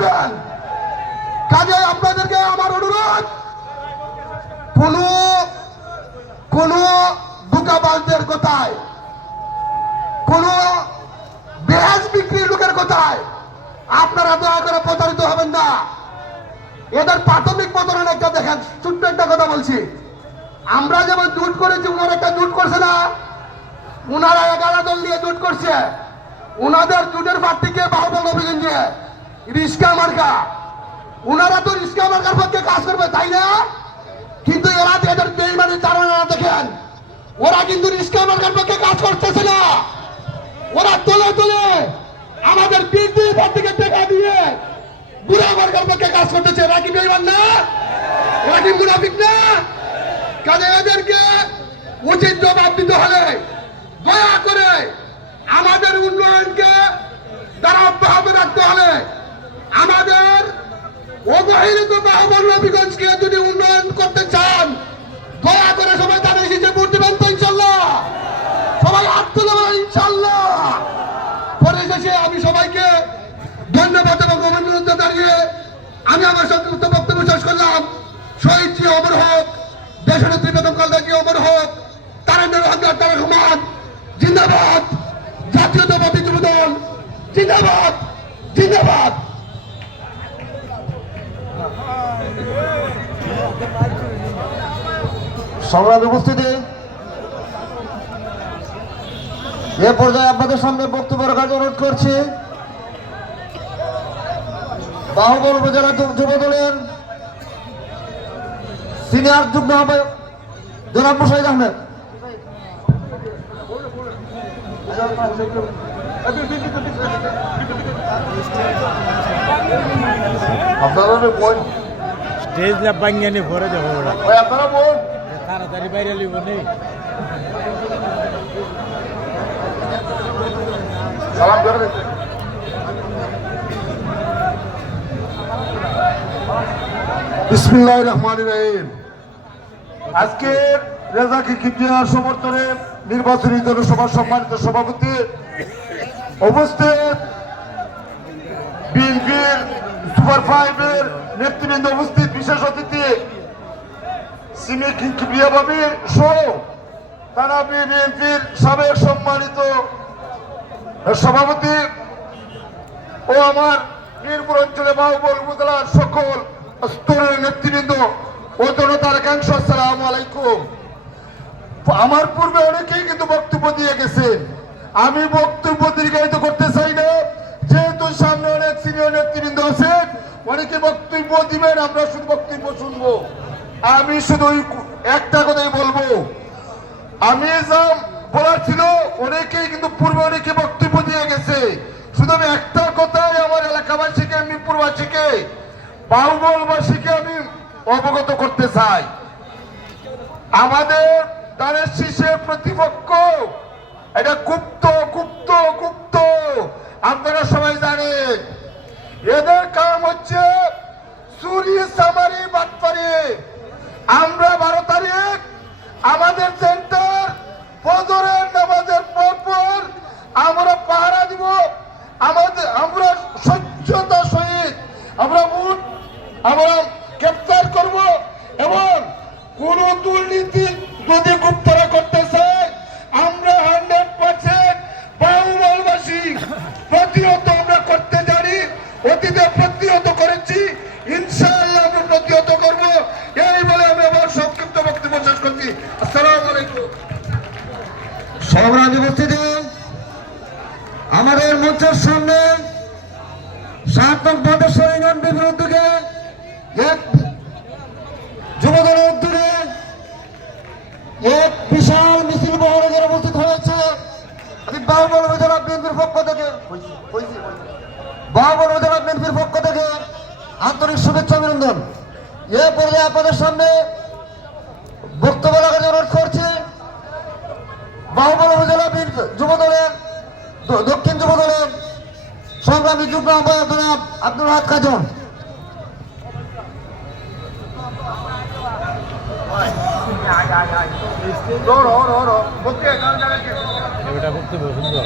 দিবেন কাজে আপনাদেরকে আমার অনুরোধ, কোন কোন দুকাবাজদের কথায়, কোন বেহাজ বিক্রির লোকের কথায় আপনারা দয়া করে প্রতারিত হবেন না। এদের প্রাথমিক প্রতারণ একটা দেখেন, ছোট্ট একটা কথা বলছি। আমরা যেমন জুট করেছি উনারা একটা জুট করছে না। উনারা এগারো দল নিয়ে জুট করছে। উনাদের জুটের পার্টিকে বাহুবল অভিযান দিয়ে রিস্কা মার্কা। উনারা তো রিস্কা মার্কার পক্ষে কাজ করবে, তাই না? কিন্তু এরা এদের বেইমানি চারণা দেখেন। ওরা কিন্তু রিস্কা মার্কার পক্ষে কাজ করতেছে না। ওরা তোলে তোলে আমাদের পিঠে পার্টিকে টেকা দিয়ে বুড়া মার্কার পক্ষে কাজ করতেছে। এরা কি বেইমান না? এরা কি মুনাফিক না? কাজে এদেরকে উচিত জবাব দিতে হলে দয়া করে আমাদের উন্নয়নকে তারা অব্যাহত রাখতে হবে আমাদের অবহেলিত বাহুবল নবীগঞ্জকে যদি উন্নয়ন করতে চান, দয়া করে সবাই তাদের এসেছে ভোট দিবেন তো ইনশাল্লাহ। সবাই হাত তুলে বলেন, ইনশাল্লাহ। আমি সবাইকে ধন্যবাদ এবং অভিনন্দন দাঁড়িয়ে আমি আমার সংক্ষিপ্ত বক্তব্য শেষ করলাম। শহীদ জি অমর হোক, দেশনেত্রী বেগম খালেদা জি অমর হোক, তারেন্দ্র রহমান তারেক রহমান, জিন্দাবাদ। জাতীয়তাবাদী যুব দল জিন্দাবাদ জিন্দাবাদ। সংগ্রাম উপস্থিতি এ পর্যায়ে আপনাদের সামনে বক্তব্য রাখার অনুরোধ করছি বাহুবল উপজেলা যুব দলের সিনিয়র যুগ্ম আহ্বায়ক জনাব মুশাহিদ আহমেদ আপনারা বোন। স্টেজ না বাঙ্গানি ভরে যাব ওরা। ওই আপনারা বোন। তাড়াতাড়ি বাইরে লিব নেই সালাম করে দিতে বিসমিল্লাহ রহমান রহিম। আজকে রেজাকি কিবরিয়ার সমর্থনে নির্বাচনী জনসভার সম্মানিত সভাপতি উপস্থিত বিএনপির সুপার ফাইভের নেতৃবৃন্দ উপস্থিত, বিশেষ অতিথি বিএনপির সাবেক সম্মানিত সভাপতি ও আমার মিরপুর অঞ্চলে বাহুবল উপজেলার সকল স্তরের নেতৃবৃন্দ ও জনতার একাংশ আসসালাম আলাইকুম। আমার পূর্বে অনেকেই কিন্তু বক্তব্য দিয়ে গেছেন। আমি বক্তব্য দীর্ঘায়িত করতে চাই না। অনেকে বক্তব্য দিবেন, আমরা শুধু বক্তব্য শুনব। আমি শুধু একটা কথাই বলব। আমি যা বলার ছিল, অনেকেই কিন্তু পূর্বে অনেকে বক্তব্য দিয়ে গেছে। শুধু আমি একটা কথাই আমার এলাকাবাসীকে মিরপুরবাসীকে বাহুবলবাসীকে আমি অবগত করতে চাই। আমাদের দানের শীষের প্রতিপক্ষ, এটা গুপ্ত গুপ্ত গুপ্ত। আপনারা সবাই জানেন এদের কাম হচ্ছে চুরি সামারি, বাটপারি। আমরা বারো তারিখ আমাদের সেন্টার ফজরের নামাজের পর পর আমরা পাহারা দিব। আমাদের, আমরা স্বচ্ছতা সহিত আমরা আমরা গ্রেপ্তার করব এবং কোন দুর্নীতি যদি গুপ্তরা করতে চায় আমরা হান্ড্রেড পার্সেন্ট বাহুবলবাসী প্রতিহত আমরা করতে জানি অতীতে প্রতিহত করেছি ইনশাআল্লাহ আমরা প্রতিহত করব এই বলে আমি আমার সংক্ষিপ্ত বক্তব্য শেষ করছি আসসালামু আলাইকুম সংগ্রামী উপস্থিতি আমাদের মঞ্চের সামনে সাত নং পদেশ্বর ইউনিয়ন উদ্যোগে এক যুবদলের উদ্যোগে এক বিশাল মিছিল যারা উপস্থিত হয়েছে। আমি বাহুবল উপজেলা বিএনপির পক্ষ থেকে বাহুবল উপজেলা বিএনপির পক্ষ থেকে আন্তরিক শুভেচ্ছা অভিনন্দন। এ পর্যায়ে আপনাদের সামনে যুগ্ম আহ্বায়ক জনাব আব্দুল হাত এটা বক্তব্য সুন্দর